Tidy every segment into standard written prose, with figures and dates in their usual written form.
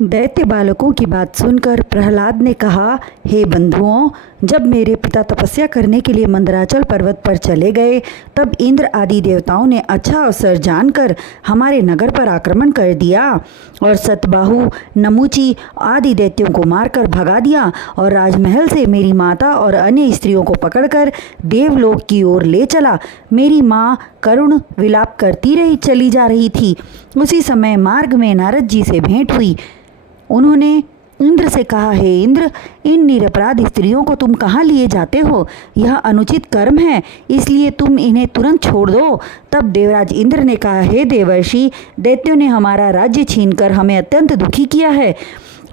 दैत्य बालकों की बात सुनकर प्रहलाद ने कहा, हे बंधुओं, जब मेरे पिता तपस्या करने के लिए मंदराचल पर्वत पर चले गए तब इंद्र आदि देवताओं ने अच्छा अवसर जानकर हमारे नगर पर आक्रमण कर दिया और सतबाहु, नमूची आदि दैत्यों को मारकर भगा दिया और राजमहल से मेरी माता और अन्य स्त्रियों को पकड़कर देवलोक की ओर ले चला। मेरी माँ करुण विलाप करती रही चली जा रही थी। उसी समय मार्ग में नारद जी से भेंट हुई। उन्होंने इंद्र से कहा, हे इंद्र, इन निरपराध स्त्रियों को तुम कहाँ लिए जाते हो? यह अनुचित कर्म है, इसलिए तुम इन्हें तुरंत छोड़ दो। तब देवराज इंद्र ने कहा, हे देवर्षि, दैत्यों ने हमारा राज्य छीनकर हमें अत्यंत दुखी किया है।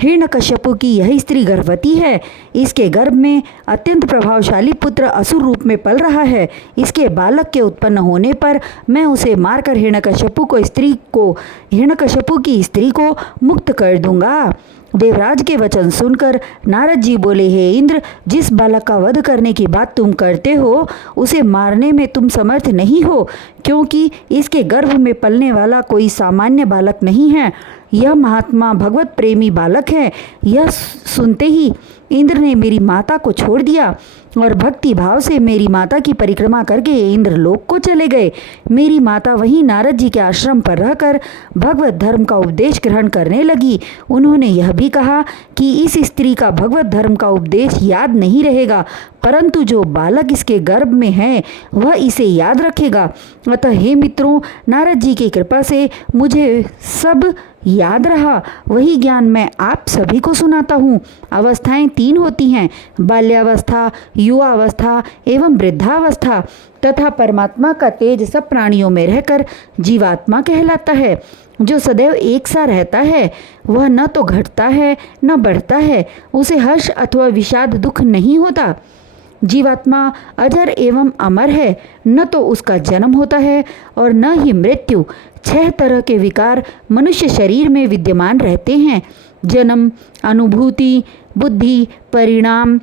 हिरण्यकश्यपु की यह स्त्री गर्भवती है। इसके गर्भ में अत्यंत प्रभावशाली पुत्र असुर रूप में पल रहा है। इसके बालक के उत्पन्न होने पर मैं उसे मारकर हिरण्यकश्यपु की स्त्री को मुक्त कर दूंगा। देवराज के वचन सुनकर नारद जी बोले, हे इंद्र, जिस बालक का वध करने की बात तुम करते हो उसे मारने में तुम समर्थ नहीं हो, क्योंकि इसके गर्भ में पलने वाला कोई सामान्य बालक नहीं है। यह महात्मा भगवत प्रेमी बालक है। यह सुनते ही इंद्र ने मेरी माता को छोड़ दिया और भक्ति भाव से मेरी माता की परिक्रमा करके इंद्रलोक को चले गए। मेरी माता वहीं नारद जी के आश्रम पर रहकर भगवत धर्म का उपदेश ग्रहण करने लगी। उन्होंने यह भी कहा कि इस स्त्री का भगवत धर्म का उपदेश याद नहीं रहेगा, परंतु जो बालक इसके गर्भ में है वह इसे याद रखेगा। अतः हे मित्रों, नारद जी की कृपा से मुझे सब याद रहा। वही ज्ञान मैं आप सभी को सुनाता हूँ। अवस्थाएं 3 होती हैं, बाल्यावस्था, युवावस्था एवं वृद्धावस्था, तथा परमात्मा का तेज सब प्राणियों में रहकर जीवात्मा कहलाता है। जो सदैव एक सा रहता है वह न तो घटता है न बढ़ता है। उसे हर्ष अथवा विषाद दुख नहीं होता। जीवात्मा अजर एवं अमर है। न तो उसका जन्म होता है और न ही मृत्यु। 6 तरह के विकार मनुष्य शरीर में विद्यमान रहते हैं: जन्म, अनुभूति, बुद्धि, परिणाम,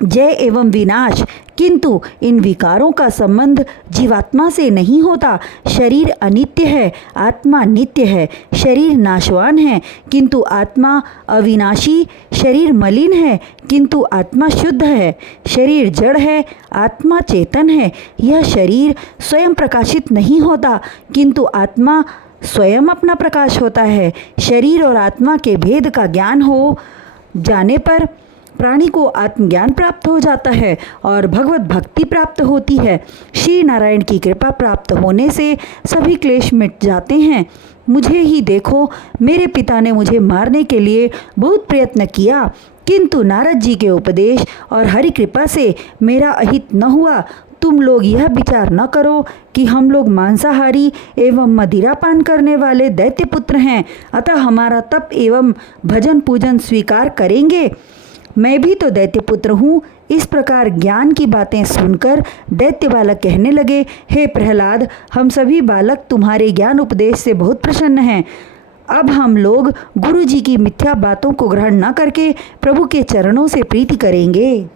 जय एवं विनाश। किंतु इन विकारों का संबंध जीवात्मा से नहीं होता। शरीर अनित्य है, आत्मा नित्य है। शरीर नाशवान है किंतु आत्मा अविनाशी। शरीर मलिन है किंतु आत्मा शुद्ध है। शरीर जड़ है, आत्मा चेतन है। यह शरीर स्वयं प्रकाशित नहीं होता किंतु आत्मा स्वयं अपना प्रकाश होता है। शरीर और आत्मा के भेद का ज्ञान हो जाने पर प्राणी को आत्मज्ञान प्राप्त हो जाता है और भगवत भक्ति प्राप्त होती है। श्री नारायण की कृपा प्राप्त होने से सभी क्लेश मिट जाते हैं। मुझे ही देखो, मेरे पिता ने मुझे मारने के लिए बहुत प्रयत्न किया, किंतु नारद जी के उपदेश और हरि कृपा से मेरा अहित न हुआ। तुम लोग यह विचार न करो कि हम लोग मांसाहारी एवं मदिरापान करने वाले दैत्य पुत्र हैं, अतः हमारा तप एवं भजन पूजन स्वीकार करेंगे। मैं भी तो दैत्य पुत्र हूँ। इस प्रकार ज्ञान की बातें सुनकर दैत्य बालक कहने लगे, हे प्रहलाद, हम सभी बालक तुम्हारे ज्ञान उपदेश से बहुत प्रसन्न हैं। अब हम लोग गुरु जी की मिथ्या बातों को ग्रहण न करके प्रभु के चरणों से प्रीति करेंगे।